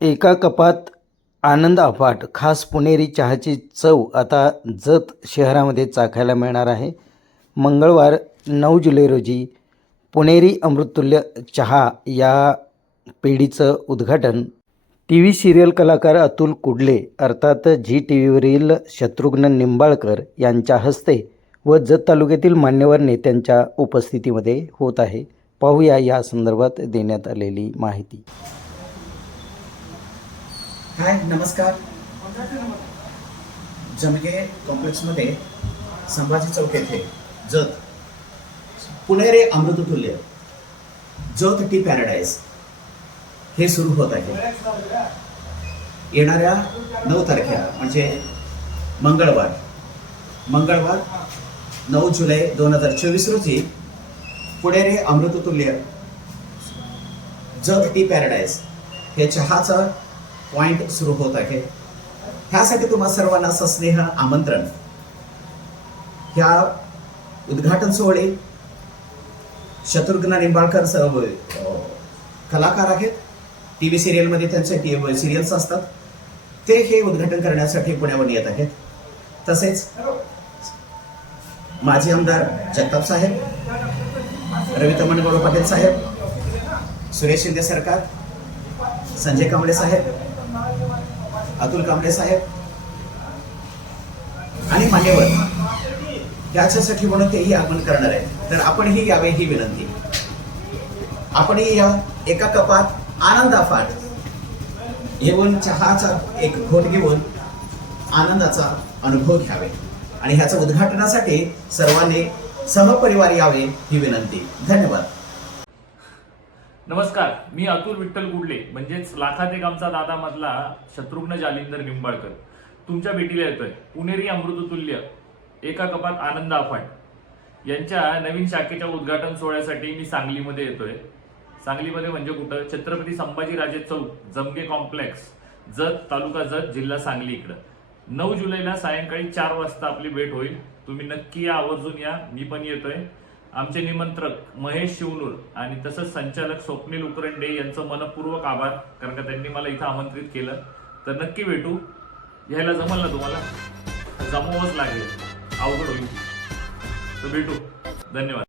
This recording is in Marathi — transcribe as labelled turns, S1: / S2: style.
S1: एका कपात आनंद अफाट खास पुणेरी चहाची चव आता जत शहरामध्ये चाखायला मिळणार आहे. मंगळवार नऊ जुलै रोजी पुणेरी अमृततुल्य चहा या पिढीचं उद्घाटन. टी व्ही सिरियल कलाकार अतुल कुडले अर्थात झी टी व्हीवरील शत्रुघ्न निंबाळकर यांच्या हस्ते व जत तालुक्यातील मान्यवर नेत्यांच्या उपस्थितीमध्ये होत आहे. पाहूया या संदर्भात देण्यात आलेली माहिती.
S2: हाय नमस्कार. जमगे कॉम्प्लेक्समध्ये संभाजी चौक येथे जत पुणेरे अमृततुल्य जत टी पॅराडाईज हे सुरू होत आहे. येणाऱ्या नऊ तारखेला म्हणजे मंगळवार मंगळवार नऊ जुलै दोन हजार चोवीस रोजी पुणेरे अमृततुल्य जग टी पॅराडाईज हे चहाचं पॉइंट सुरू होत आहे. ह्यासाठी तुम्हा सर्वांना सस्नेह आमंत्रण. ह्या उद्घाटन सोहळे शत्रुघ्न निंबाळकर कलाकार आहेत. टी व्ही सिरियलमध्ये त्यांचे टी सिरियल्स असतात. ते हे उद्घाटन करण्यासाठी पुण्यावर येत आहेत. तसेच माजी आमदार जगताप साहेब रवितमन गौरव पाटील साहेब सुरेश शिंदे सरकार संजय कांबळे साहेब अतुल कांबळे साहेब आणि मान्यवर याच्यासाठी म्हणून तेही आगमन करणार आहे. तर आपणही यावे ही विनंती. आपणही या एका कपात आनंदाफाट येऊन चहाचा एक घोट घेऊन आनंदाचा अनुभव घ्यावे. आणि ह्याचं उद्घाटनासाठी सर्वांनी सहपरिवार यावे ही विनंती. धन्यवाद.
S3: नमस्कार मी अतुल विठ्ठल गुडले म्हणजेच लाखात एक आमचा दादा मधला शत्रुघ्न जालिंदर निंबाळकर. तुमच्या भेटीला येतोय. पुणेरी अमृततुल्य एका कपात आनंद अफाट यांच्या नवीन शाखेच्या उद्घाटन सोहळ्यासाठी मी सांगलीमध्ये येतोय. सांगलीमध्ये म्हणजे कुठं? छत्रपती संभाजीराजे चौक जमगे कॉम्प्लेक्स जत तालुका जत जिल्हा सांगली इकडं. नऊ जुलैला सायंकाळी चार वाजता आपली भेट होईल. तुम्ही नक्की या आवर्जून या. मी पण येतोय. आमचे निमंत्रक महेश शिवनूर आणि तसंच संचालक स्वप्नील उकरंडे यांचं मनपूर्वक आभार कारण का त्यांनी मला इथं आमंत्रित केलं. तर नक्की भेटू. यायला जमल ना तुम्हाला? जमवावंच लागेल. अवघड होईल. तर भेटू. धन्यवाद.